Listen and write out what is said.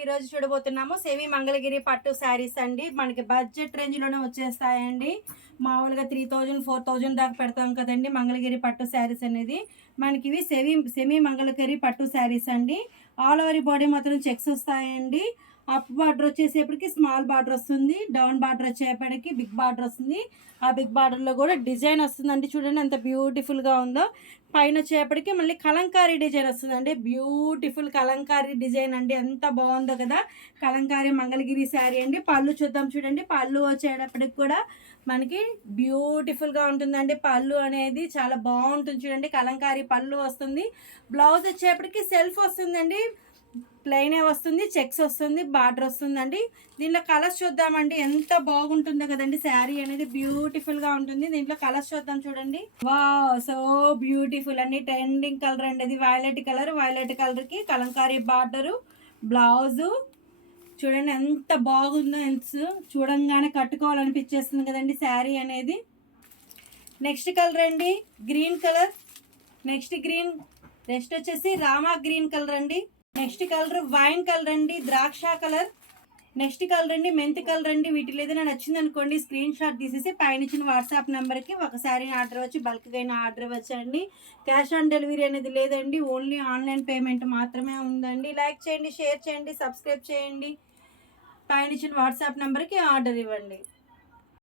ఈరోజు చూడబోతున్నాము సెమీ మంగళగిరి పట్టు శారీస్ అండి. మనకి బడ్జెట్ రేంజ్లోనే వచ్చేస్తాయండి. మామూలుగా 3000 4000 దాకా పెడతాం కదండి మంగళగిరి పట్టు శారీస్ అనేది. మనకి ఇవి సెమీ మంగళగిరి పట్టు శారీస్ అండి. ఆల్ ఓవర్ బాడీ మాత్రం చెక్స్ వస్తాయండి. అప్ బార్డర్ వచ్చేసేపటికి స్మాల్ బార్డర్ వస్తుంది, డౌన్ బార్డర్ వచ్చేపటికి బిగ్ బార్డర్ వస్తుంది. ఆ బిగ్ బార్డర్లో కూడా డిజైన్ వస్తుందండి. చూడండి ఎంత బ్యూటిఫుల్గా ఉందో. పైన వచ్చేపటికి మళ్ళీ కలంకారీ డిజైన్ వస్తుందండి. బ్యూటిఫుల్ కలంకారీ డిజైన్ అండి, ఎంత బాగుందో కదా. కలంకారీ మంగళగిరి శారీ అండి. పళ్ళు చూద్దాం చూడండి. పళ్ళు వచ్చేటప్పటికి కూడా మనకి బ్యూటిఫుల్గా ఉంటుందండి. పళ్ళు అనేది చాలా బాగుంటుంది చూడండి. కలంకారీ పళ్ళు వస్తుంది. బ్లౌజ్ వచ్చేప్పటికి సెల్ఫ్ వస్తుందండి, ప్లెయినే వస్తుంది, చెక్స్ వస్తుంది, బార్డర్ వస్తుందండి. దీంట్లో కలర్స్ చూద్దామండి. ఎంత బాగుంటుందో కదండి. శారీ అనేది బ్యూటిఫుల్గా ఉంటుంది. దీంట్లో కలర్స్ చూద్దాం చూడండి. వావ్, సో బ్యూటిఫుల్ అండి. ట్రెండింగ్ కలర్ అండి అది. వైలెట్ కలర్, వైలెట్ కలర్కి కలంకారీ బార్డరు, బ్లౌజు చూడండి ఎంత బాగుందో. చూడంగానే కట్టుకోవాలనిపించేస్తుంది కదండి శారీ అనేది. నెక్స్ట్ కలర్ అండి గ్రీన్ కలర్. నెక్స్ట్ వచ్చేసి రామా గ్రీన్ కలర్ అండి. నెక్స్ట్ కలర్ వైన్ కలర్ అండి, ద్రాక్ష కలర్. నెక్స్ట్ కలర్ అండి మెంతి కలర్ అండి. వీటిలో ఏదైనా నచ్చింది అనుకోండి, స్క్రీన్ షాట్ తీసేసి పైన ఇచ్చిన వాట్సాప్ నెంబర్కి ఒకసారి ఆర్డర్ వచ్చి బల్క్గా అయినా ఆర్డర్ వచ్చండి. క్యాష్ ఆన్ డెలివరీ అనేది లేదండి, ఓన్లీ ఆన్లైన్ పేమెంట్ మాత్రమే ఉందండి. లైక్ చేయండి, షేర్ చేయండి, సబ్స్క్రైబ్ చేయండి. పైన ఇచ్చిన వాట్సాప్ నెంబర్కి ఆర్డర్ ఇవ్వండి.